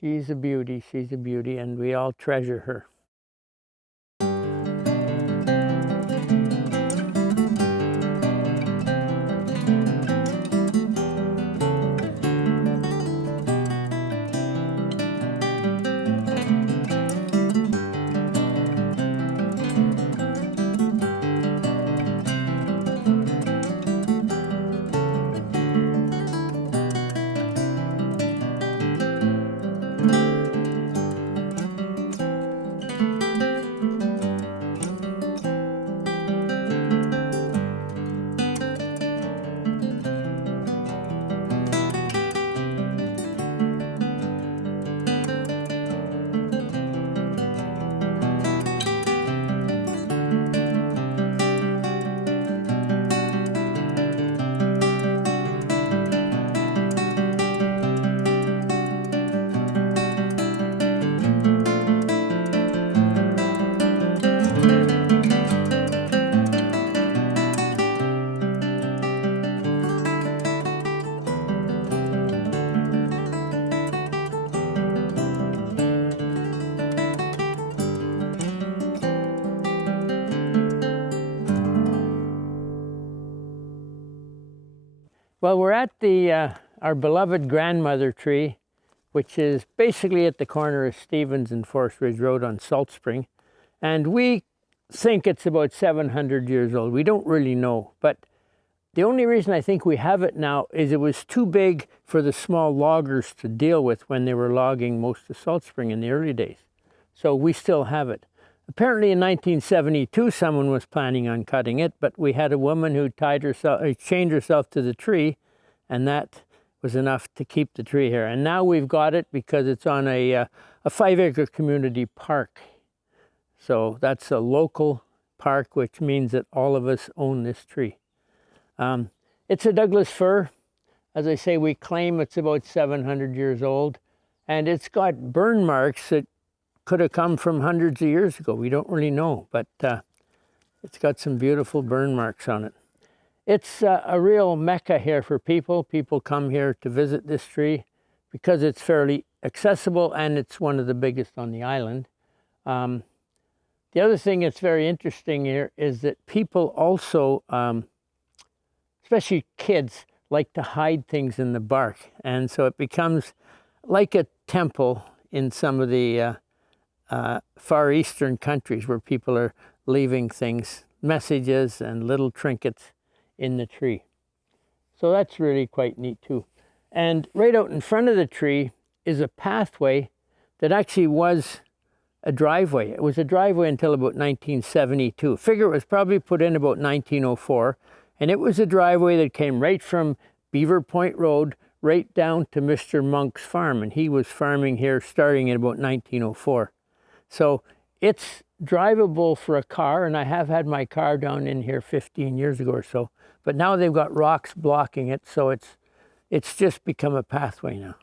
She's a beauty, and we all treasure her. Well, we're at our beloved grandmother tree, which is basically at the corner of Stevens and Forest Ridge Road on Salt Spring. And we think it's about 700 years old. We don't really know, but the only reason I think we have it now is it was too big for the small loggers to deal with when they were logging most of Salt Spring in the early days. So we still have it. Apparently in 1972, someone was planning on cutting it, but we had a woman who chained herself to the tree, and that was enough to keep the tree here. And now we've got it because it's on a 5-acre community park. So that's a local park, which means that all of us own this tree. It's a Douglas Fir. As I say, we claim it's about 700 years old, and it's got burn marks that could have come from hundreds of years ago. We don't really know, but it's got some beautiful burn marks on it. It's a real mecca here for people. People come here to visit this tree because it's fairly accessible and it's one of the biggest on the island. The other thing that's very interesting here is that people also, especially kids, like to hide things in the bark. And so it becomes like a temple in some of the Far Eastern countries where people are leaving things, messages and little trinkets in the tree. So that's really quite neat too. And right out in front of the tree is a pathway that actually was a driveway. It was a driveway until about 1972. Figure it was probably put in about 1904. And it was a driveway that came right from Beaver Point Road right down to Mr. Monk's farm. And he was farming here starting in about 1904. So it's drivable for a car, and I have had my car down in here 15 years ago or so. But now they've got rocks blocking it, so it's just become a pathway now.